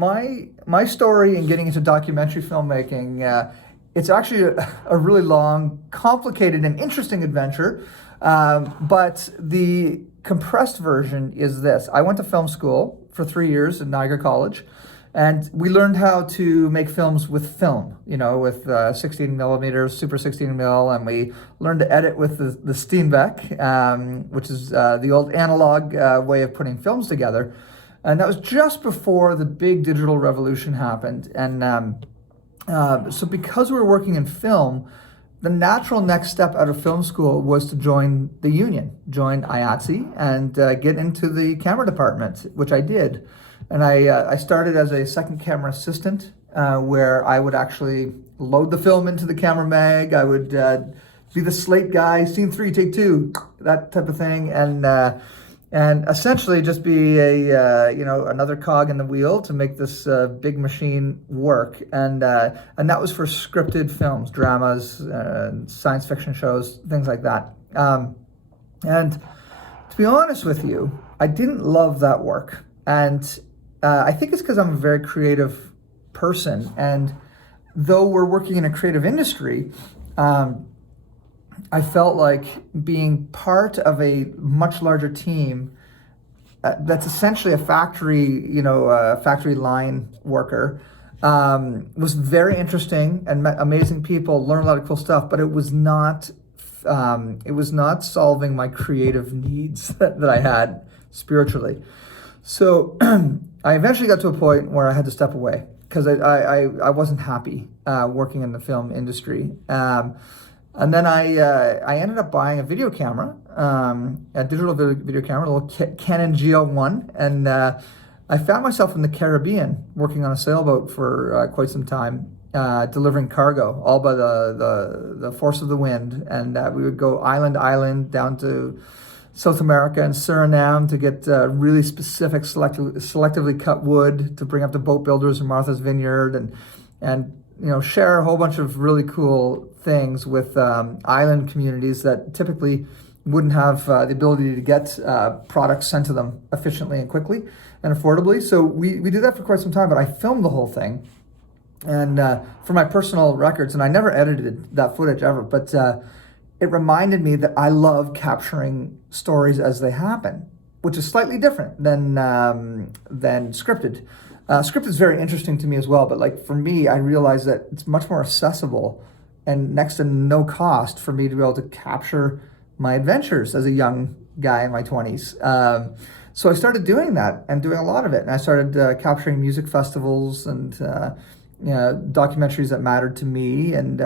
my story in getting into documentary filmmaking, it's actually a really long, complicated, and interesting adventure. But the compressed version is this: I went to film school for 3 years at Niagara College, and we learned how to make films with film, with 16 millimeters, Super 16 mil, and we learned to edit with the Steenbeck, which is the old analog way of putting films together. And that was just before the big digital revolution happened. And so because we were working in film, the natural next step out of film school was to join the union, join IATSE, and get into the camera department, which I did. And I started as a second camera assistant, where I would actually load the film into the camera mag. I would be the slate guy, scene 3, take 2, that type of thing, and essentially just be another cog in the wheel to make this big machine work. And that was for scripted films, dramas, science fiction shows, things like that. And to be honest with you, I didn't love that work. And I think it's because I'm a very creative person. And though we're working in a creative industry, I felt like being part of a much larger team that's essentially a factory, factory line worker, was very interesting and met amazing people, learned a lot of cool stuff, but it was not solving my creative needs that I had spiritually. So I eventually got to a point where I had to step away because I wasn't happy working in the film industry. And then I ended up buying a video camera, a digital video camera, a little Canon GL1, and I found myself in the Caribbean working on a sailboat for quite some time, delivering cargo, all by the force of the wind. And we would go island to island down to South America and Suriname to get really specific, selectively cut wood to bring up to boat builders in Martha's Vineyard, and share a whole bunch of really cool things with island communities that typically wouldn't have the ability to get products sent to them efficiently and quickly and affordably. So we did that for quite some time, but I filmed the whole thing. And for my personal records, and I never edited that footage ever, but it reminded me that I love capturing stories as they happen, which is slightly different than scripted. Script is very interesting to me as well, but like for me, I realized that it's much more accessible and next to no cost for me to be able to capture my adventures as a young guy in my 20s. So I started doing that and doing a lot of it. And I started capturing music festivals and documentaries that mattered to me, and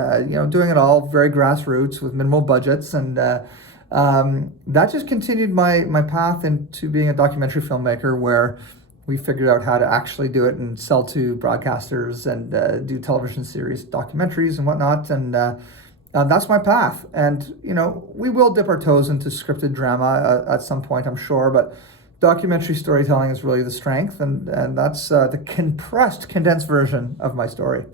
doing it all very grassroots with minimal budgets. And that just continued my path into being a documentary filmmaker, where we figured out how to actually do it and sell to broadcasters and do television series, documentaries and whatnot. And that's my path. And, we will dip our toes into scripted drama at some point, I'm sure, but documentary storytelling is really the strength. And that's the condensed version of my story.